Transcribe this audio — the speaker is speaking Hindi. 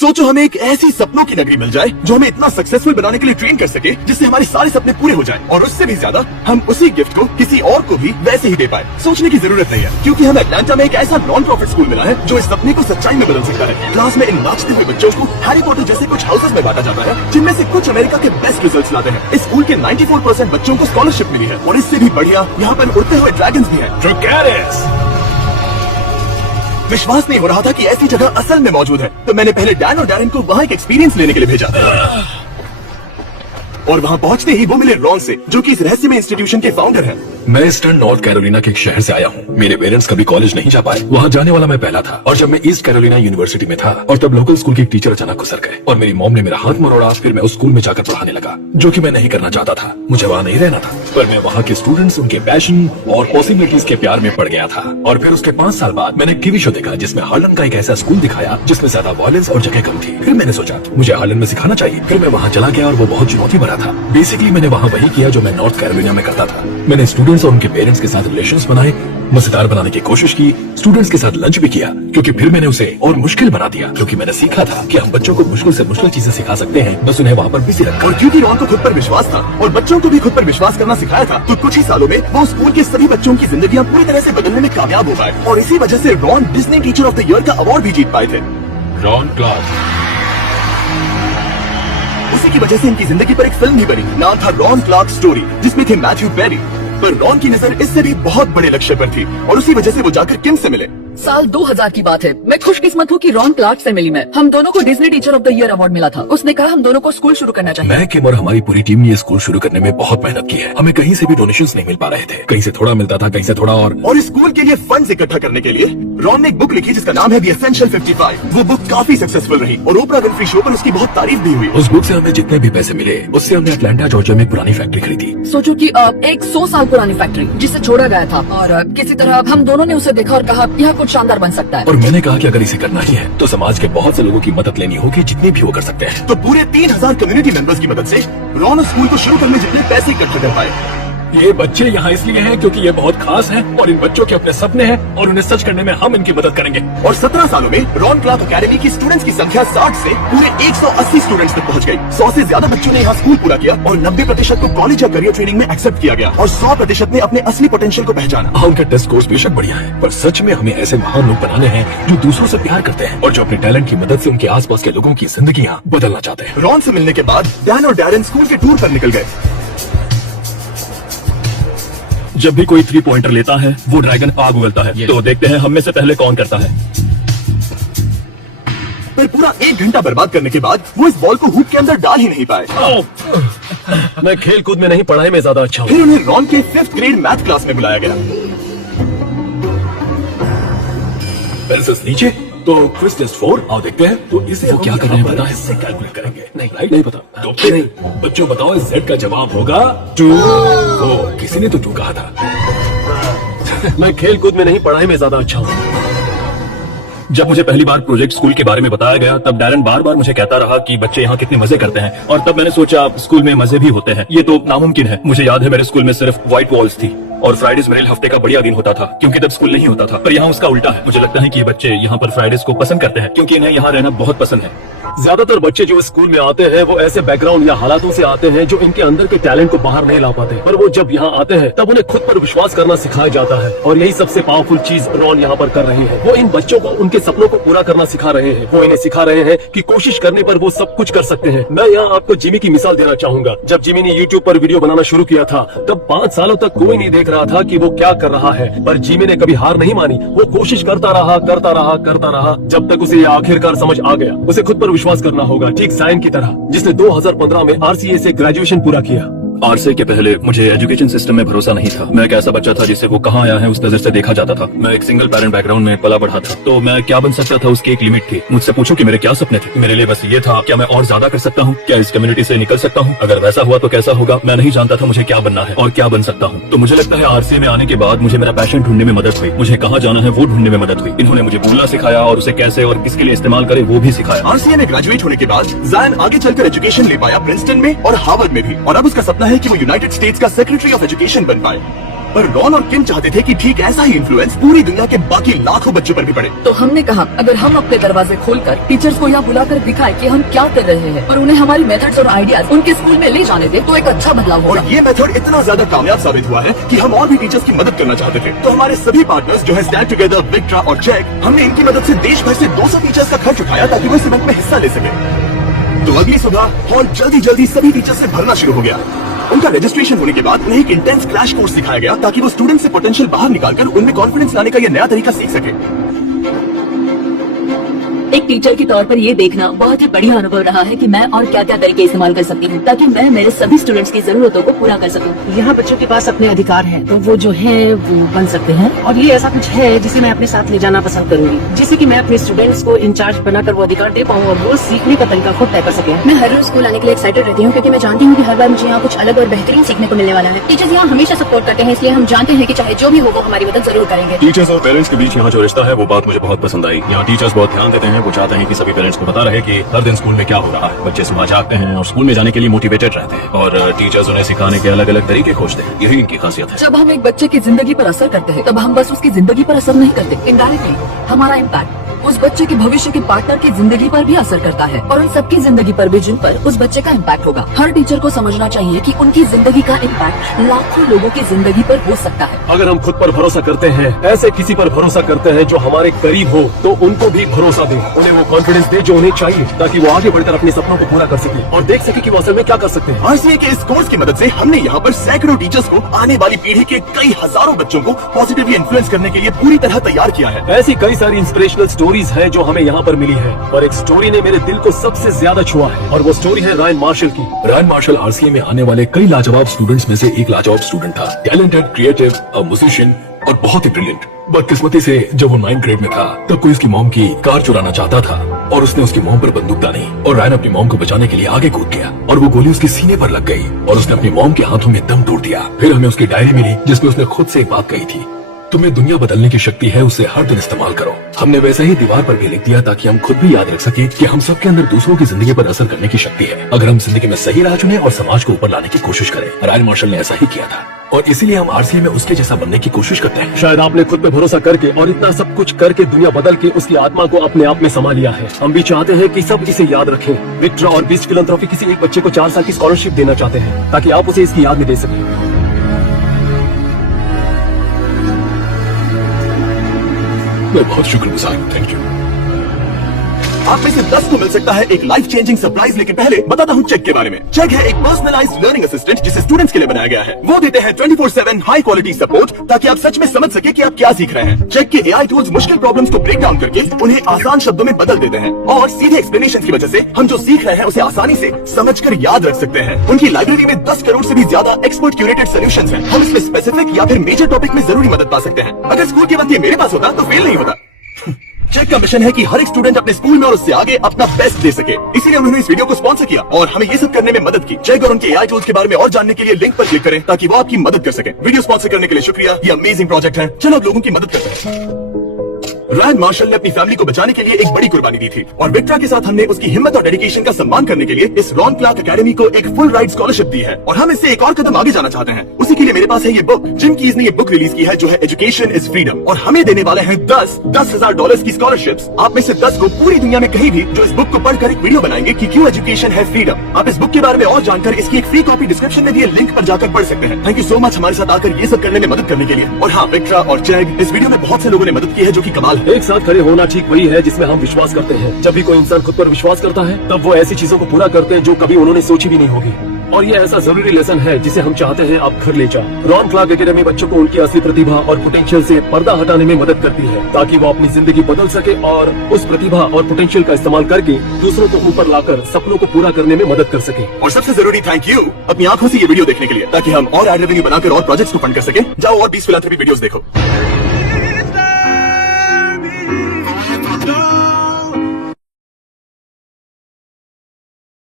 सोचो हमें एक ऐसी सपनों की नगरी मिल जाए जो हमें इतना सक्सेसफुल बनाने के लिए ट्रेन कर सके जिससे हमारे सारे सपने पूरे हो जाएं और उससे भी ज्यादा हम उसी गिफ्ट को किसी और को भी वैसे ही दे पाए। सोचने की जरूरत नहीं है क्योंकि हमें अटलांटा में एक ऐसा नॉन प्रॉफिट स्कूल मिला है जो इस सपने को सच्चाई में बदल सकता है। क्लास में इन नाचते हुए बच्चों को हैरी पॉटर जैसे कुछ हाउसेस में बांटा जाता है जिनमें से कुछ अमेरिका के बेस्ट रिजल्ट्स लाते हैं। इस स्कूल के 94% बच्चों को स्कॉलरशिप मिली है और इससे भी बढ़िया यहाँ पर उड़ते हुए ड्रैगन्स भी हैं। विश्वास नहीं हो रहा था कि ऐसी जगह असल में मौजूद है, तो मैंने पहले डैन और डैरेन को वहाँ एक एक्सपीरियंस लेने के लिए भेजा और वहाँ पहुँचते ही वो मिले रॉन से, जो कि इस रहस्यमय इंस्टीट्यूशन के फाउंडर हैं। मैं ईस्टर्न नॉर्थ कैरोलिना के एक शहर से आया हूँ। मेरे पेरेंट्स कभी कॉलेज नहीं जा पाए, वहाँ जाने वाला मैं पहला था। और जब मैं ईस्ट कैरोलिना यूनिवर्सिटी में था और तब लोकल स्कूल के एक टीचर अचानक गुजर गए और मेरी मॉम ने मेरा हाथ मरोड़ा। फिर मैं उस स्कूल में जाकर पढ़ाने लगा, जो कि मैं नहीं करना चाहता था। मुझे वहाँ नहीं रहना था, पर मैं वहाँ के स्टूडेंट्स, उनके पैशन और पॉसिबिलिटीज के प्यार में पड़ गया था। और फिर उसके 5 साल बाद मैंने टीवी शो देखा जिसमें हार्लम का एक ऐसा स्कूल दिखाया जिसमें ज्यादा वायलेंस और जगह कम थी। फिर मैंने सोचा मुझे हार्लम में सिखाना चाहिए। फिर मैं वहाँ चला गया और वो बहुत चुनौती भरा था। बेसिकली मैंने वहाँ वही किया जो मैं नॉर्थ कैरोलिना में करता था। मैंने स्टूडेंट्स और उनके पेरेंट्स के साथ रिलेशंस बनाए, मजेदार बनाने की कोशिश की, स्टूडेंट्स के साथ लंच भी किया, क्योंकि फिर मैंने उसे और मुश्किल बना दिया। क्योंकि मैंने सीखा था कि हम बच्चों को मुश्किल से मुश्किल चीजें सिखा सकते हैं, बस उन्हें वहाँ पर बिजी रखा। और क्योंकि रॉन को खुद पर विश्वास था और बच्चों को भी खुद पर विश्वास करना सिखाया था, तो कुछ ही सालों में वो स्कूल के सभी बच्चों की जिंदगियां पूरी तरह से बदलने में कामयाब हो पाए। और इसी वजह से Ron Disney teacher of the year का अवार्ड भी जीत पाए थे। Ron Clark. उसी की वजह से इनकी जिंदगी पर एक फिल्म भी बनी, नाम था रॉन क्लार्क स्टोरी, जिसमें थे मैथ्यू पेरी। पर रॉन की नजर इससे भी बहुत बड़े लक्ष्य पर थी और उसी वजह से वो जाकर किम से मिले। साल 2000 की बात है। मैं खुशकिस्मत हूँ कि रॉन क्लार्क से मिली मैं। हम दोनों को Disney teacher of the year award मिला था। उसने कहा हम दोनों को स्कूल शुरू करना चाहिए। मैं, किम और हमारी पूरी टीम ने ये स्कूल शुरू करने में बहुत मेहनत की है। हमें कहीं से भी डोनेशंस नहीं मिल पा रहे थे, कहीं से थोड़ा मिलता था, कहीं से थोड़ा। और इस स्कूल के लिए फंड्स इकट्ठा करने के लिए रॉन ने एक बुक लिखी जिसका नाम है द एसेंशियल 55। वो बुक काफी सक्सेसफुल रही और ओपरा विनफ्री शो पर उसकी बहुत तारीफ भी हुई। उस बुक से हमें जितने भी पैसे मिले उससे हमने अटलांटा जॉर्जिया में एक पुरानी फैक्ट्री खरीदी। सोचो कि एक 100 साल पुरानी फैक्ट्री जिसे छोड़ा गया था और किसी तरह हम दोनों ने उसे देखा और कहा यह कुछ शानदार बन सकता है। और मैंने कहा कि अगर इसे करना ही है तो समाज के बहुत से लोगों की मदद लेनी होगी, जितनी भी वो कर सकते हैं। तो पूरे 3000 कम्युनिटी मेंबर्स की मदद से रॉन स्कूल को शुरू करने जितने पैसे इकट्ठे कर पाए। ये बच्चे यहाँ इसलिए हैं क्योंकि ये बहुत खास हैं और इन बच्चों के अपने सपने हैं और उन्हें सच करने में हम इनकी मदद करेंगे। और 17 सालों में रॉन क्लार्क अकेडमी की स्टूडेंट्स की संख्या 60 से पूरे 180 स्टूडेंट्स तक पहुँच गई। 100 से ज्यादा बच्चों ने यहाँ स्कूल पूरा किया और 90% को कॉलेज या करियर ट्रेनिंग में एक्सेप्ट किया गया और 100% ने अपने असली पोटेंशियल को पहचाना। उनका टेस्ट कोर्स बेशक बढ़िया है, पर सच में हमें ऐसे महान लोग बनाने हैं जो दूसरों से प्यार करते हैं और जो अपने टैलेंट की मदद से उनके आसपास के लोगों की जिंदगियाँ बदलना चाहते हैं। रॉन से मिलने के बाद डैन और डैरेन स्कूल के टूर पर निकल गए। जब भी कोई 3 पॉइंटर लेता है वो ड्रैगन आग उगलता है। तो देखते हैं हम में से पहले कौन करता है। पर पूरा 1 घंटा बर्बाद करने के बाद वो इस बॉल को हुप के अंदर डाल ही नहीं पाए। मैं खेल कूद में नहीं, पढ़ाई में ज्यादा अच्छा हूँ। फिर उन्हें रॉन के 5th ग्रेड मैथ क्लास में बुलाया गया। पेंसिल्स नीचे, तो क्विज टेस्ट 4 आओ देखते हैं। तो इसे वो क्या कर रहे हैं पता है? इससे कैलकुलेट करेंगे। नहीं राइट, नहीं पता तो फिर नहीं। बच्चों बताओ इस Z का जवाब होगा 2। ओ, किसी ने तो 2 कहा था। मैं खेल कूद में नहीं, पढ़ाई में ज्यादा अच्छा हूँ। जब मुझे पहली बार प्रोजेक्ट स्कूल के बारे में बताया गया तब डैरेन बार बार मुझे कहता रहा कि बच्चे यहाँ कितने मजे करते हैं और तब मैंने सोचा स्कूल में मजे भी होते हैं, ये तो नामुमकिन है। मुझे याद है मेरे स्कूल में सिर्फ व्हाइट वॉल्स थी और फ्राइडेज मेरे हफ्ते का बढ़िया दिन होता था क्योंकि तब स्कूल नहीं होता था। पर यहाँ उसका उल्टा है। मुझे लगता है कि ये बच्चे यहाँ पर फ्राइडेज को पसंद करते हैं क्योंकि इन्हें यहाँ रहना बहुत पसंद है। ज्यादातर बच्चे जो स्कूल में आते हैं वो ऐसे बैकग्राउंड या हालातों से आते हैं जो इनके अंदर के टैलेंट को बाहर नहीं ला पाते, पर वो जब यहाँ आते हैं तब उन्हें खुद पर विश्वास करना सिखाया जाता है और यही सबसे पावरफुल चीज रॉन यहाँ पर कर रहे हैं। वो इन बच्चों को उनके सपनों को पूरा करना सिखा रहे हैं। वो इन्हें सिखा रहे हैं कि कोशिश करने पर वो सब कुछ कर सकते हैं। मैं यहाँ आपको जिमी की मिसाल देना चाहूंगा। जब जिमी ने यूट्यूब पर वीडियो बनाना शुरू किया था तब 5 सालों तक कोई नहीं देख रहा था कि वो क्या कर रहा है, पर जिमी ने कभी हार नहीं मानी। वो कोशिश करता रहा जब तक उसे आखिरकार समझ आ गया। उसे खुद पर विश्वास करना होगा, ठीक जायन की तरह जिसने 2015 में RCA से ग्रेजुएशन पूरा किया। RCA के पहले मुझे एजुकेशन सिस्टम में भरोसा नहीं था। मैं एक ऐसा बच्चा था जिसे वो कहाँ आया है उस नजर से देखा जाता था। मैं एक सिंगल पेरेंट बैकग्राउंड में पला बढ़ा था, तो मैं क्या बन सकता था उसकी एक लिमिट थी। मुझसे पूछो कि मेरे क्या सपने थे, मेरे लिए बस ये था क्या मैं और ज्यादा कर सकता हूँ, क्या इस कम्युनिटी से निकल सकता हूँ। अगर वैसा हुआ तो कैसा होगा। मैं नहीं जानता था मुझे क्या बनना है और क्या बन सकता हूँ। तो मुझे लगता है RCA में आने के बाद मुझे मेरा पैशन ढूंढने में मदद हुई। मुझे कहाँ जाना है वो ढूंढने में मदद हुई। इन्होंने मुझे बोलना सिखाया और उसे कैसे और किसके लिए इस्तेमाल करे वो भी सिखाया। RCA में ग्रेजुएट होने के बाद जायन आगे चलकर एजुकेशन ले पाया प्रिंसटन में और हार्वर्ड में भी, और अब उसका सपना है कि वो यूनाइटेड स्टेट्स का सेक्रेटरी ऑफ एजुकेशन बन पाए। पर रॉन और किम चाहते थे कि ठीक ऐसा ही इन्फ्लुएंस पूरी दुनिया के बाकी लाखों बच्चों पर भी पड़े। तो हमने कहा अगर हम अपने दरवाजे खोलकर टीचर्स को यहाँ बुलाकर दिखाएं कि हम क्या कर रहे हैं और उन्हें हमारी मेथड्स और आइडियाज उनके स्कूल में ले जाने दे तो एक अच्छा बदलाव होगा। और ये मेथड इतना ज्यादा कामयाब साबित हुआ है कि हम और भी टीचर्स की मदद करना चाहते थे। तो हमारे सभी पार्टनर्स जो है स्टैंड टुगेदर, विक्ट्रा और चेक, हमने इनकी मदद से देश भर से 200 टीचर्स का खर्च उठाया ताकि वो इस इवेंट में हिस्सा ले सके। तो अगली सुबह हॉल जल्दी से सभी टीचर्स से भरना शुरू हो गया। उनका रजिस्ट्रेशन होने के बाद उन्हें एक इंटेंस क्रैश कोर्स सिखाया गया ताकि वो स्टूडेंट से पोटेंशियल बाहर निकालकर उनमें कॉन्फिडेंस लाने का ये नया तरीका सीख सके। एक टीचर के तौर पर ये देखना बहुत ही बढ़िया अनुभव रहा है कि मैं और क्या क्या तरीके इस्तेमाल कर सकती हूँ ताकि मैं मेरे सभी स्टूडेंट्स की जरूरतों को पूरा कर सकूँ। यहाँ बच्चों के पास अपने अधिकार हैं, तो वो जो है वो बन सकते हैं और ये ऐसा कुछ है जिसे मैं अपने साथ ले जाना पसंद करूंगी, जिससे कि मैं अपने स्टूडेंट्स को इंचार्ज बनाकर वो अधिकार दे पाऊँ और वो सीखने का तरीका खुद तय कर सके। मैं हर रोज स्कूल आने के लिए एक्साइटेड रहती हूँ क्योंकि मैं जानती हूँ कि हर बार मुझे यहाँ कुछ अलग और बेहतरीन सीखने को मिलने वाला है। टीचर्स यहाँ हमेशा सपोर्ट करते हैं, इसलिए हम जानते हैं कि चाहे जो भी हो वो हमारी मदद जरूर करेंगे। टीचर्स और पेरेंट्स के बीच यहाँ जो रिश्ता है वो बात मुझे बहुत पसंद आई। यहाँ टीचर्स बहुत ध्यान देते हैं, वो चाहते हैं कि सभी पेरेंट्स को पता रहे कि हर दिन स्कूल में क्या हो रहा है। बच्चे सुबह जागते हैं और स्कूल में जाने के लिए मोटिवेटेड रहते हैं और टीचर्स उन्हें सिखाने के अलग अलग तरीके खोजते हैं। यही इनकी खासियत है। जब हम एक बच्चे की जिंदगी पर असर करते हैं तब हम बस उसकी जिंदगी पर असर नहीं करते, इनडायरेक्टली हमारा इम्पैक्ट उस बच्चे के भविष्य के पार्टनर की जिंदगी पर भी असर करता है और उन सबकी जिंदगी पर भी जिन पर उस बच्चे का इम्पैक्ट होगा। हर टीचर को समझना चाहिए कि उनकी जिंदगी का इम्पैक्ट लाखों लोगों की जिंदगी पर हो सकता है। अगर हम खुद पर भरोसा करते हैं, ऐसे किसी पर भरोसा करते हैं जो हमारे करीब हो, तो उनको भी भरोसा दें, उन्हें वो कॉन्फिडेंस दे जो उन्हें चाहिए ताकि वो आगे बढ़कर अपने सपनों को पूरा कर सके और देख सके कि वो असल में क्या कर सकते हैं। आरसीए के इस कोर्स की मदद से हमने यहाँ पर सैकड़ों टीचर्स को आने वाली पीढ़ी के कई हजारों बच्चों को पॉजिटिवली इन्फ्लुएंस करने के लिए पूरी तरह तैयार किया है। ऐसी कई सारी इंस्पिरेशनल स्टोरीज हैं जो हमें यहाँ पर मिली है, पर एक स्टोरी ने मेरे दिल को सबसे ज्यादा छुआ है और वो स्टोरी है रायन मार्शल की। रायन मार्शल आरसीए में आने वाले कई लाजवाब स्टूडेंट्स में से एक लाजवाब स्टूडेंट था। टैलेंटेड, क्रिएटिव, अ म्यूजिशियन और बहुत ही ब्रिलियंट। बदकिस्मती से जब वो 9th ग्रेड में था तब कोई उसकी मॉम की कार चुराना चाहता था और उसने उसकी मॉम पर बंदूक डाली और रायन अपनी मॉम को बचाने के लिए आगे कूद गया और वो गोली उसके सीने पर लग गई और उसने अपनी मॉम के हाथों में दम तोड़ दिया। फिर हमें उसकी डायरी मिली जिसमें उसने खुद से एक बात कही थी, तुम्हें दुनिया बदलने की शक्ति है, उसे हर दिन इस्तेमाल करो। हमने वैसा ही दीवार पर भी लिख दिया ताकि हम खुद भी याद रख सके कि हम सबके अंदर दूसरों की जिंदगी पर असर करने की शक्ति है अगर हम जिंदगी में सही राह चुने और समाज को ऊपर लाने की कोशिश करें। रायन मार्शल ने ऐसा ही किया था और इसीलिए हम आरसीए में उसके जैसा बनने की कोशिश करते हैं। शायद आपने खुद पे भरोसा करके और इतना सब कुछ करके दुनिया बदल के उसकी आत्मा को अपने आप में समा लिया है। हम भी चाहते हैं कि सब इसे याद रखें। विक्ट्रा और बीस्ट फिलैंथ्रोपी किसी एक बच्चे को 4 साल की स्कॉलरशिप देना चाहते हैं ताकि आप उसे इसकी याद में दे सकें। मैं बहुत शुक्रगुजार हूँ, थैंक यू। आप में से 10 को मिल सकता है एक लाइफ चेंजिंग सरप्राइज, लेकिन पहले बताता हूँ चेक के बारे में। चेक है एक पर्सनलाइज्ड लर्निंग असिस्टेंट जिसे स्टूडेंट्स के लिए बनाया गया है। वो देते हैं 24/7 हाई क्वालिटी सपोर्ट ताकि आप सच में समझ सके कि आप क्या सीख रहे हैं। चेक के एआई टूल्स मुश्किल प्रॉब्लम्स को ब्रेक डाउन करके उन्हें आसान शब्दों में बदल देते हैं और सीधे एक्सप्लेनेशन की वजह से हम जो सीख रहे हैं उसे आसानी से समझकर याद रख सकते हैं। उनकी लाइब्रेरी में 10 करोड़ से भी ज्यादा एक्सपर्ट क्यूरेटेड सॉल्यूशंस हैं। हम इसमें स्पेसिफिक या फिर मेजर टॉपिक में जरूरी मदद पा सकते हैं। अगर स्कूल के वक्त ये मेरे पास होता तो फेल नहीं होता। चेक का मिशन है कि हर एक स्टूडेंट अपने स्कूल में और उससे आगे अपना बेस्ट दे सके, इसीलिए उन्होंने इस वीडियो को स्पॉन्सर किया और हमें ये सब करने में मदद की। चेक और उनके एआई टूल्स के बारे में और जानने के लिए लिंक पर क्लिक करें ताकि वो आपकी मदद कर सके। वीडियो स्पॉन्सर करने के लिए शुक्रिया, ये अमेजिंग प्रोजेक्ट है। चलो अब लोगों की मदद करते हैं। रायन मार्शल ने अपनी फैमिली को बचाने के लिए एक बड़ी कुर्बानी दी थी और विक्ट्रा के साथ हमने उसकी हिम्मत और डेडिकेशन का सम्मान करने के लिए इस रॉन क्लार्क एकेडमी को एक फुल राइड स्कॉलरशिप दी है और हम इससे एक और कदम आगे जाना चाहते हैं। उसी के लिए मेरे पास है ये बुक। जिम कीज ने ये बुक रिलीज की है जो है एजुकेशन इज फ्रीडम और हमें देने वाले हैं 10,000 डॉलर्स की स्कॉलरशिप्स। आप में से 10 को पूरी दुनिया में कहीं भी जो इस बुक को पढ़कर एक वीडियो बनाएंगे कि क्यों एजुकेशन है फ्रीडम। आप इस बुक के बारे में और जानकर इसकी एक फ्री कॉपी डिस्क्रिप्शन में दिए लिंक पर जाकर पढ़ सकते हैं। थैंक यू सो मच हमारे साथ आकर ये सब करने में मदद करने के लिए। और हाँ, विक्ट्रा और चैग, इस वीडियो में बहुत से लोगों ने मदद की है जो कि कमाल है। एक साथ खड़े होना ठीक वही है जिसमें हम विश्वास करते हैं। जब भी कोई इंसान खुद पर विश्वास करता है तब वो ऐसी चीजों को पूरा करते हैं जो कभी उन्होंने सोची भी नहीं होगी और ये ऐसा जरूरी लेसन है जिसे हम चाहते हैं आप घर ले जाओ। रॉन क्लार्क एकेडमी बच्चों को उनकी असली प्रतिभा और पोटेंशियल से पर्दा हटाने में मदद करती है ताकि वो अपनी जिंदगी बदल सके और उस प्रतिभा और पोटेंशियल का इस्तेमाल करके दूसरों को ऊपर लाकर सपनों को पूरा करने में मदद कर सके। और सबसे जरूरी थैंक यू अपनी आंखों से ये वीडियो देखने के लिए ताकि हम और एड रेवेन्यू बनाकर और प्रोजेक्ट्स को फंड कर सके। जाओ और 20 फिलैंथ्रोपी वीडियोस देखो।